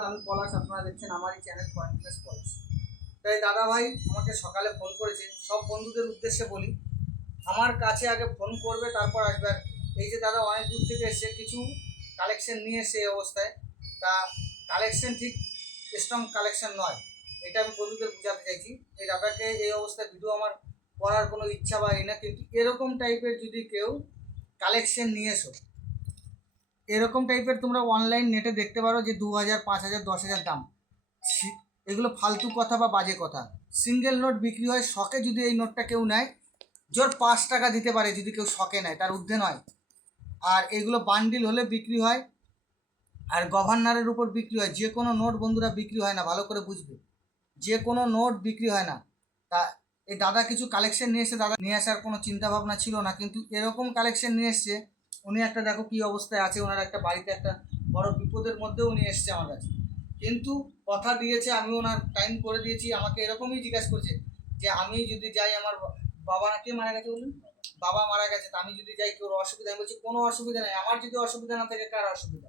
বন্ধুরা, আমি পলাশ, আপনারা দেখছেন আমারই চ্যানেল কন্টিনিউয়াস পলাশ। তাই দাদা ভাই আমাকে সকালে ফোন করেছে। সব বন্ধুদের উদ্দেশ্যে বলি, আমার কাছে আগে ফোন করবে তারপর আসবে। আর এই যে দাদা অনেক দূর থেকে এসে কিছু কালেকশন নিয়ে এসে এই অবস্থায়, তা কালেকশন ঠিক স্ট্রং কালেকশন নয়, এটা আমি বন্ধুদের বোঝাতে চাইছি। এই দাদাকে এই অবস্থায় ভিডিও আমার করার কোনো ইচ্ছা বা এই না, কিন্তু এরকম টাইপের যদি কেউ কালেকশন নিয়ে এসো, এরকম টাইপের তোমরা অনলাইন নেটে দেখতে পারো যে 2000, 5000, 10,000 দাম। এগুলো ফালতু কথা বা বাজে কথা। সিঙ্গেল নোট বিক্রি হয় শখে, যদি এই নোটটা কেউ নেয় জোর 5 টাকা দিতে পারে, যদি কেউ শখে নেয়, তার ঊর্ধ্বে নয়। আর এগুলো বান্ডিল হলে বিক্রি হয়, আর গভর্নরের উপর বিক্রি হয়। যে কোনো নোট বন্ধুরা বিক্রি হয় না, ভালো করে বুঝবে, যে কোনো নোট বিক্রি হয় না। তা এই দাদা কিছু কালেকশন নিয়ে এসে, দাদা নিয়ে আসার কোনো চিন্তা ভাবনা ছিল না, কিন্তু এরকম কালেকশন নিয়ে এসছে। উনি একটা দেখো কী অবস্থায় আছে, ওনার একটা বাড়িতে একটা বড় বিপদের মধ্যে উনি এসছে আমার কাছে। কিন্তু কথা দিয়েছে, আমি ওনার টাইম করে দিয়েছি। আমাকে এরকমই জিজ্ঞাসা করছে যে আমি যদি যাই, আমার বাবা কে মারা গেছে বলুন, বাবা মারা গেছে, তা আমি যদি যাই কেউ অসুবিধা? আমি বলছি কোনো অসুবিধা নেই, আমার যদি অসুবিধা না থাকে কার অসুবিধা?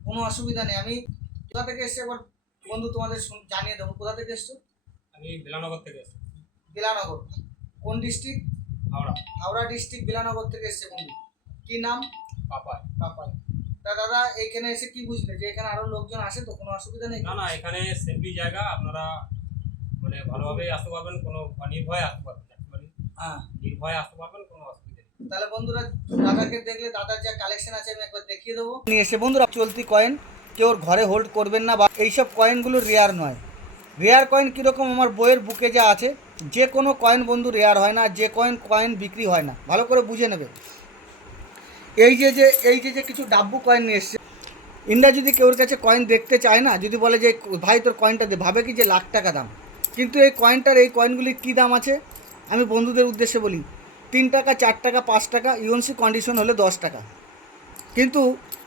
কোনো অসুবিধা নেই। আমি কোথা থেকে এসছি একবার বন্ধু তোমাদের জানিয়ে দেবো। কোথা থেকে এসছো? আমি বেলানগর থেকে এসেছি। বেলানগর কোন ডিস্ট্রিক্ট? হাওড়া। হাওড়া ডিস্ট্রিক্ট, বেলানগর থেকে এসছে বন্ধু। কি নাম? পাপাই। পাপাই। তা দাদা এইখানে এসে কি বুঝলে যে এখানে আরো লোকজন আসে, তো কোনো অসুবিধা নেই? না না, এখানে সেফলি জায়গা, আপনারা মানে ভালোভাবেই আসতে পারবেন, কোনো নির্ভয়ে আসতে পারবেন। হ্যাঁ, নির্ভয়ে আসতে পারবেন, কোনো অসুবিধা নেই। তাহলে বন্ধুরা দাদাকে দেখলে, দাদার যা কালেকশন আছে আমি একবার দেখিয়ে দেবো। নিয়ে এসে বন্ধুরা চলতি কয়েন কেউ ঘরে হোল্ড করবেন না, বা এইসব কয়েনগুলো রেয়ার নয়। রেয়ার কয়েন কীরকম, আমার বইয়ের বুকে যা আছে, যে কোনো কয়েন বন্ধু রেয়ার হয় না, যে কয়েন বিক্রি হয় না, ভালো করে বুঝে নেবে। এই যে কিছু ডাব্বু কয়েন নিয়ে এসছে, ইন্ডিয়া যদি কেউর কাছে কয়েন দেখতে চায় না, যদি বলে যে ভাই তোর কয়েনটা দে, ভাবে কি যে লাখ টাকা দাম। কিন্তু এই কয়েনগুলির কী দাম আছে আমি বন্ধুদের উদ্দেশ্যে বলি, 3 টাকা, 4 টাকা, 5 টাকা, ইউএনসি কন্ডিশন হলে 10 টাকা। কিন্তু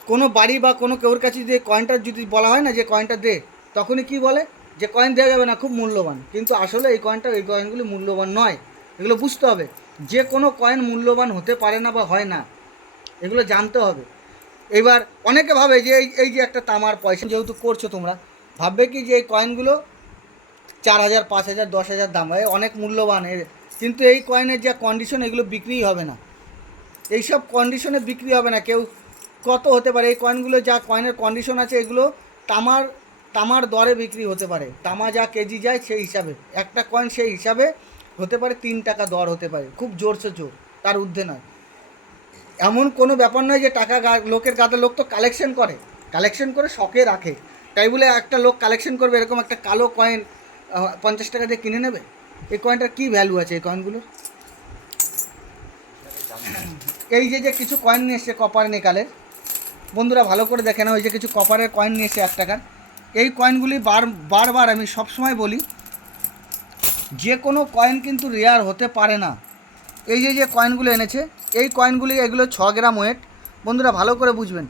কোনো বাড়ি বা কোনো কেউর কাছে যদি কয়েনটা যদি বলা হয় না যে কয়েনটা দে, তখনই কি বলে যে কয়েন দেওয়া যাবে না, খুব মূল্যবান। কিন্তু আসলে এই কয়েনগুলি মূল্যবান নয়, এগুলো বুঝতে হবে। যে কোনো কয়েন মূল্যবান হতে পারে না বা হয় না, এগুলো জানতে হবে। এবার অনেকে ভাবে যে এই যে একটা তামার পয়সা যেহেতু করছো তোমরা, ভাববে কি যে এই কয়েনগুলো 4,000, 5,000, 10,000 দাম হয়, অনেক মূল্যবান এর। কিন্তু এই কয়েনের যা কন্ডিশন, এগুলো বিক্রিই হবে না, এইসব কন্ডিশনে বিক্রি হবে না। কেউ কত হতে পারে এই কয়েনগুলো, যা কয়েনের কন্ডিশন আছে, এগুলো তামার দরে বিক্রি হতে পারে। তামা যা কেজি যায় সেই হিসাবে একটা কয়েন সেই হিসাবে হতে পারে 3 টাকা দর হতে পারে, খুব জোরসে জোর, তার ঊর্ধ্বে নয়। এমন কোনো ব্যাপার নয় যে টাকা লোকের গাদা লোক তো কালেকশন করে শখে রাখে, তাই বলে একটা লোক কালেকশন করবে এরকম একটা কালো কয়েন 50 টাকা দিয়ে কিনে নেবে? এই কয়েনটার কী ভ্যালু আছে এই কয়েনগুলোর? এই যে কিছু কয়েন নিয়ে এসছে কপার নিকালের, বন্ধুরা ভালো করে দেখে না, ওই যে কিছু কপারের কয়েন নিয়ে এসছে 1 টাকার। এই কয়েনগুলি বারবার আমি সবসময় বলি, যে কোনো কয়েন কিন্তু রেয়ার হতে পারে না। এই যে কয়েনগুলো এনেছে, এই কয়েনগুলি, এগুলো 6 গ্রাম ওয়েট। বন্ধুরা ভালো করে বুঝবেন,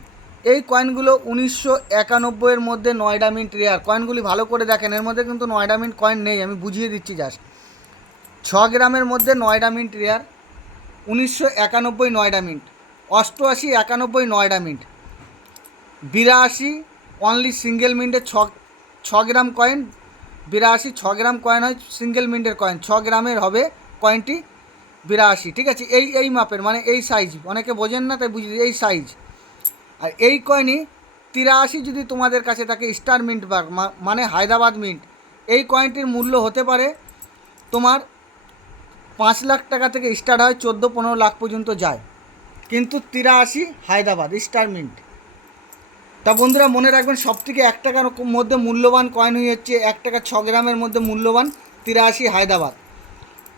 এই কয়েনগুলো 1991-এর মধ্যে নয়ডা মিন্ট রেয়ার কয়েনগুলি। ভালো করে দেখেন, এর মধ্যে কিন্তু নয়ডা মিন্ট কয়েন নেই, আমি বুঝিয়ে দিচ্ছি জাস্ট। 6 গ্রামের মধ্যে Noida mint rare, 1991 Noida mint, 88, 91 Noida mint, 82 only single মিন্টের 6 গ্রাম কয়েন। 82 6 গ্রাম কয়েন হয় সিঙ্গেল মিন্টের কয়েন, 6 গ্রামের হবে কয়েনটি 82, ঠিক আছে? এই মাপের, মানে এই সাইজ, অনেকে বোঝেন না তাই বুঝি, এই সাইজ। আর এই কয়েনই 83 যদি তোমাদের কাছে থাকে স্টার মিন্ট মানে হায়দ্রাবাদ মিন্ট, এই কয়েনটির মূল্য হতে পারে তোমার 5 লাখ টাকা থেকে স্টার্ট হয়, 14-15 লাখ পর্যন্ত যায়। কিন্তু 83 হায়দ্রাবাদ স্টার মিন্ট। তা বন্ধুরা মনে রাখবেন, সবথেকে 1 টাকার মধ্যে মূল্যবান কয়েন হচ্ছে 1 টাকা 6 গ্রামের মধ্যে মূল্যবান 83 হায়দ্রাবাদ,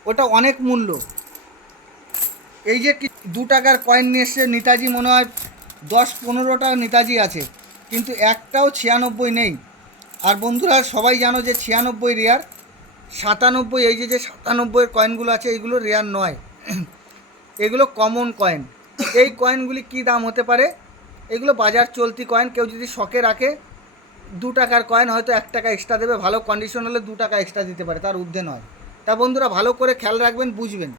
ওটা অনেক মূল্য। এই যে 2 টাকার কয়েন নিয়ে এসছে নেতাজি, মনে হয় 10-15টা নেতাজি আছে, কিন্তু একটাও 96 নেই। আর বন্ধুরা সবাই জানো যে 96 রেয়ার, 97, এই যে 97-এর কয়েনগুলো আছে, এইগুলো রেয়ার নয়, এগুলো কমন কয়েন। এই কয়েনগুলি কী দাম হতে পারে? এগুলো বাজার চলতি কয়েন, কেউ যদি শখে রাখে 2 টাকার কয়েন হয়তো 1 টাকা এক্সট্রা দেবে, ভালো কন্ডিশন হলে 2 টাকা এক্সট্রা দিতে পারে, তার ঊর্ধ্বে নয়। তা বন্ধুরা ভালো করে খেয়াল রাখবেন, বুঝবেন।